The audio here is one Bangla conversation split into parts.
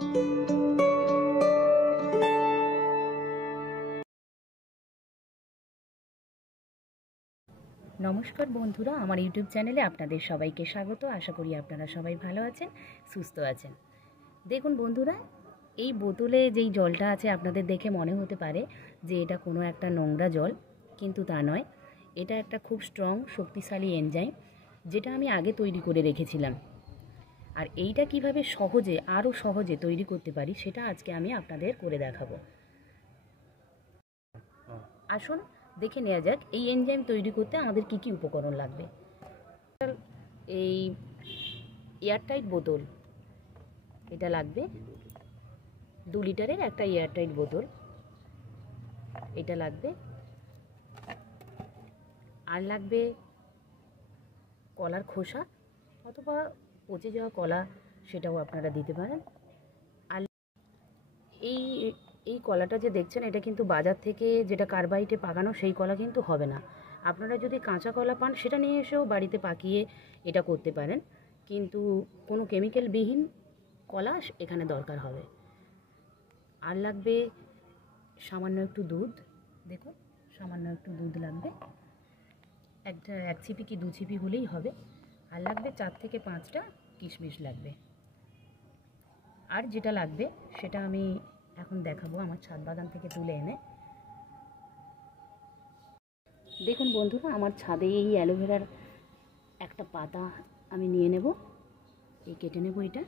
নমস্কার বন্ধুরা, আমার ইউটিউব চ্যানেলে আপনাদের সবাইকে স্বাগত। আশা করি আপনারা সবাই ভালো আছেন, সুস্থ আছেন। দেখুন বন্ধুরা, এই বোতলে যেই জলটা আছে আপনাদের দেখে মনে হতে পারে যে এটা কোনো একটা নোংরা জল, কিন্তু তা নয়। এটা একটা খুব স্ট্রং শক্তিশালী এনজাইম, যেটা আমি আগে তৈরি করে রেখেছিলাম। আর এইটা কিভাবে আরও সহজে তৈরি করতে পারি সেটা আজকে আমি আপনাদের করে দেখাবো। আসুন দেখে নেওয়া যাক এই এনজাইম তৈরি করতে আমাদের কি কি উপকরণ লাগবে। এই এয়ারটাইট বোতল, এটা লাগবে 2 লিটারের একটা এয়ারটাইট বোতল, এটা লাগবে। আর লাগবে কলার খোসা অথবা পচে যাওয়া কলা, সেটাও আপনারা দিতে পারেন। আর এই কলাটা যে দেখছেন, এটা কিন্তু বাজার থেকে যেটা কার্বাইটে পাকানো সেই কলা কিন্তু হবে না। আপনারা যদি কাঁচা কলা পান সেটা নিয়ে এসেও বাড়িতে পাকিয়ে এটা করতে পারেন, কিন্তু কোনো কেমিক্যালবিহীন কলা এখানে দরকার হবে। আর লাগবে সামান্য একটু দুধ, দেখুন সামান্য একটু দুধ লাগবে, এক ছিপি কি 2 ছিপি হলেই হবে। আর লাগবে 4 থেকে 5টা কিশমিশ লাগবে। আর যেটা লাগবে সেটা আমি এখন দেখাবো আমার ছাদ বাগান থেকে তুলে এনে। দেখুন বন্ধুরা, আমার ছাদে এই অ্যালোভেরার একটা পাতা আমি নিয়ে নেব, কেটে নেব এটা।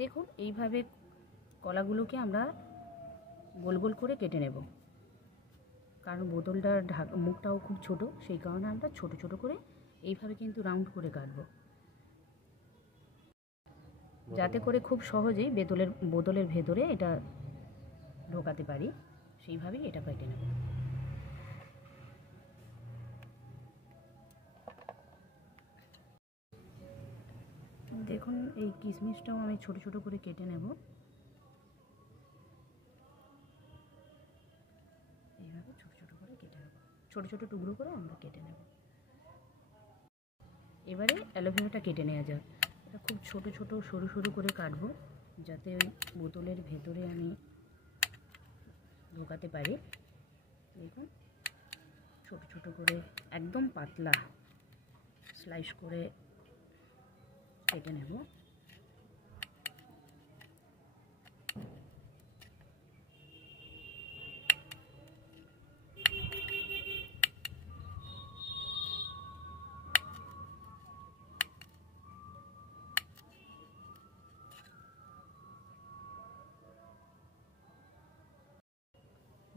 দেখুন এইভাবে কলাগুলোকে আমরা গোল গোল করে কেটে নেব, কারণ বোতলটার মুখটাও খুব ছোট, সেই কারণে আমরা ছোট ছোট করে এইভাবে কিন্তু রাউন্ড করে কাটবো, যাতে করে খুব সহজেই বোতলের ভেতরে এটা ঢোকাতে পারি, সেইভাবেই এটা কেটে নেব। দেখুন এই কিশমিশটাও আমি ছোট ছোট করে কেটে নেব, এইভাবে ছোট ছোট করে কেটে নেব, ছোট ছোট টুকরো করে আমরা কেটে নেব। এবারে অ্যালোভেরাটা কেটে নেওয়া যাক। এটা খুব ছোট ছোট সরু সরু করে কাটবো, যাতে ওই বোতলের ভেতরে আমি ঢোকাতে পারি। দেখুন ছোট ছোট করে একদম পাতলা স্লাইস করে কেটে নেব।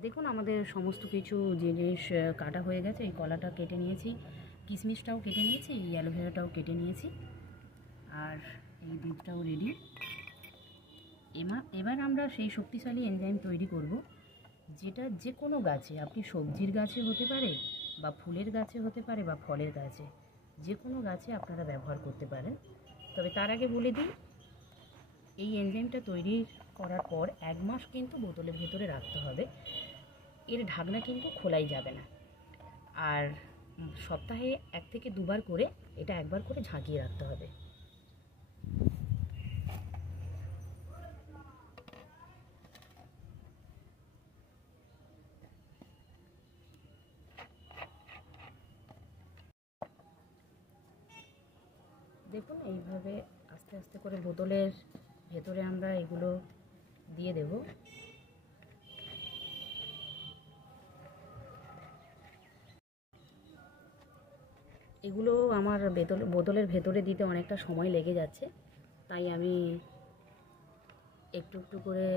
দেখুন আমাদের সমস্ত কিছু জিনিস কাটা হয়ে গেছে। এই কলাটা কেটে নিয়েছি, কিশমিশটাও কেটে নিয়েছি, এই অ্যালোভেরাটাও কেটে নিয়েছি, আর এই দুধটাও রেডি। এবার আমরা সেই শক্তিশালী এনজাইম তৈরি করব, যেটা যে কোনো গাছে, আপনি সবজির গাছে হতে পারে বা ফুলের গাছে হতে পারে বা ফলের গাছে, যে কোনো গাছে আপনারা ব্যবহার করতে পারেন। তবে তার আগে বলে দিই, এই এনজাইমটা তৈরি করার পর 1 মাস কিন্তু বোতলের ভেতরে রাখতে হবে, এর ঢাকনা কিন্তু খোলাই যাবে না। আর সপ্তাহে 1 থেকে 2 বার করে এটা একবার করে ঝাঁকিয়ে রাখতে হবে। দেখুন এইভাবে আস্তে আস্তে করে বোতলের ভেতরে আমরা এগুলো দিয়ে দেব। এগুলো আমার বোতলের ভেতরে দিতে অনেকটা সময় লেগে যাচ্ছে, তাই আমি একটু একটু করে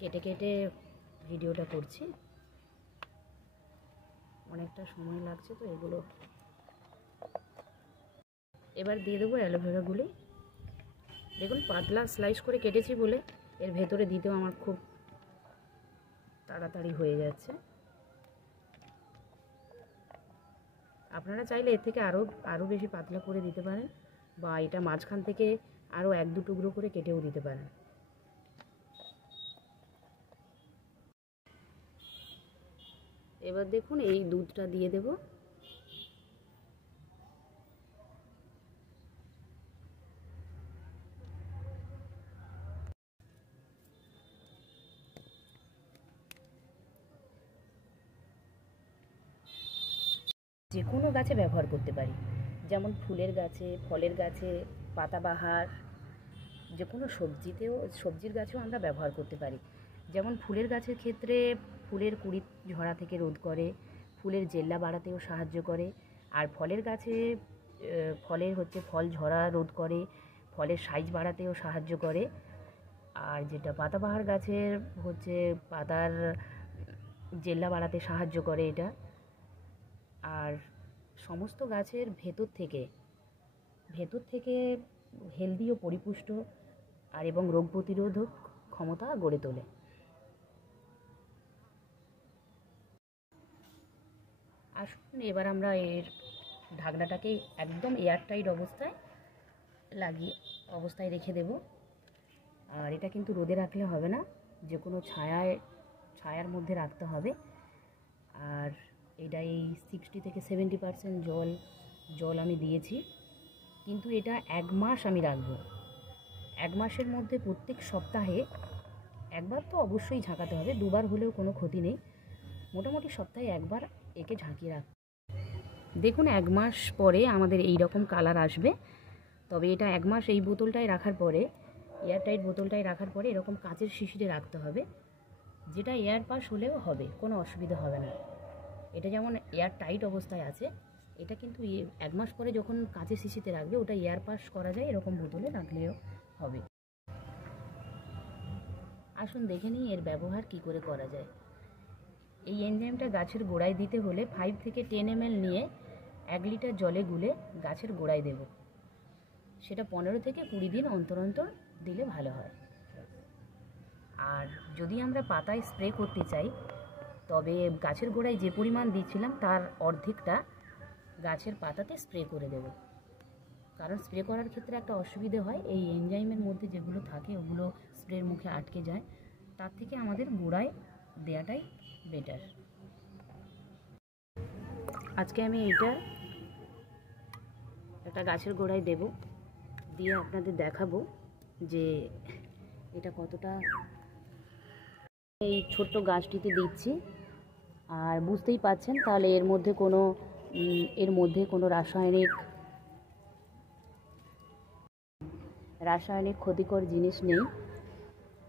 কেটে কেটে ভিডিওটা করছি। অনেকটা সময় লাগছে তো এগুলো। এবার দিয়ে দেবো অ্যালোভেরাগুলি। দেখুন পাতলা স্লাইস করে কেটেছি বলে এর ভেতরে দিতেও আমার খুব তাড়াতাড়ি হয়ে যাচ্ছে। আপনারা চাইলে এর থেকে আরও বেশি পাতলা করে দিতে পারেন, বা এটা মাঝখান থেকে আরও 1-2 টুকরো করে কেটেও দিতে পারেন। এবার দেখুন এই দুধটা দিয়ে দেব। যে কোনো গাছে ব্যবহার করতে পারি, যেমন ফুলের গাছে, ফলের গাছে, পাতাবাহার, যে কোনো সবজির গাছেও আমরা ব্যবহার করতে পারি। যেমন ফুলের গাছের ক্ষেত্রে ফুলের কুঁড়ি ঝরা থেকে রোধ করে, ফুলের জেল্লা বাড়াতেও সাহায্য করে। আর ফলের গাছে ফল ঝরা রোধ করে, ফলের সাইজ বাড়াতেও সাহায্য করে। আর যেটা পাতাবাহার গাছের পাতার জেল্লা বাড়াতে সাহায্য করে এটা। আর সমস্ত গাছের ভেতর থেকে হেলদি ও পরিপুষ্ট আর এবং রোগ প্রতিরোধক ক্ষমতা গড়ে তোলে। আসুন এবার আমরা এর ঢাকনাটাকে একদম এয়ারটাইট অবস্থায় রেখে দেব। আর এটা কিন্তু রোদে রাখলে হবে না, যে কোনো ছায়ার মধ্যে রাখতে হবে। আর এটা এই 60 থেকে 70% জল আমি দিয়েছি, কিন্তু এটা 1 মাস আমি রাখবো। 1 মাসের মধ্যে প্রত্যেক সপ্তাহে একবার তো অবশ্যই ঝাঁকাতে হবে, 2বার হলেও কোনো ক্ষতি নেই। মোটামুটি সপ্তাহে একবার একে ঝাঁকিয়ে রাখ। দেখুন 1 মাস পরে আমাদের এই রকম কালার আসবে। তবে এটা 1 মাস এই বোতলটায় রাখার পরে, এয়ারটাইট বোতলটায় রাখার পরে এরকম কাচের শিশিরে রাখতে হবে, যেটা এয়ার পাস হলেও হবে, কোনো অসুবিধা হবে না। এটা যেমন এয়ার টাইট অবস্থায় আছে, এটা কিন্তু 1 মাস পরে যখন কাচের শিশিতে রাখবে ওটা এয়ার পাস করা যায়, এরকম বোতলে রাখলেও হবে। আসুন দেখে নিই এর ব্যবহার কি করে করা যায়। এই এনজাইমটা গাছের গোড়ায় দিতে হলে 5 থেকে 10 ml নিয়ে 1 লিটার জলে গুলে গাছের গোড়ায় দেব। সেটা 15 থেকে 20 দিন অন্তর অন্তর দিলে ভালো হয়। আর যদি আমরা পাতায় স্প্রে করতে চাই, তবে গাছের গোড়ায় যে পরিমাণ দিয়েছিলাম তার অর্ধেকটা গাছের পাতাতে স্প্রে করে দেব। কারণ স্প্রে করার ক্ষেত্রে একটা অসুবিধে হয়, এই এনজাইমের মধ্যে যেগুলো থাকে ওগুলো স্প্রের মুখে আটকে যায়, তার থেকে আমাদের গোড়ায় দেওয়াটাই বেটার। আজকে আমি এটা গাছের গোড়ায় দেব, দিয়ে আপনাদের দেখাবো যে এটা কতটা। এই ছোট্ট গাছটিতে দিচ্ছি, আর বুঝতেই পাচ্ছেন তাহলে এর মধ্যে কোনো রাসায়নিক ক্ষতিকর জিনিস নেই।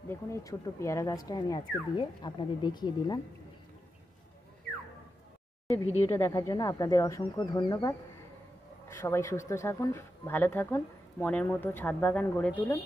দেখুন এই ছোট্ট পেয়ারা গাছটা আমি আজকে দিয়ে আপনাদের দেখিয়ে দিলাম। ভিডিওটা দেখার জন্য আপনাদের অসংখ্য ধন্যবাদ। সবাই সুস্থ থাকুন, ভালো থাকুন, মনের মতো ছাদ বাগান গড়ে তুলুন।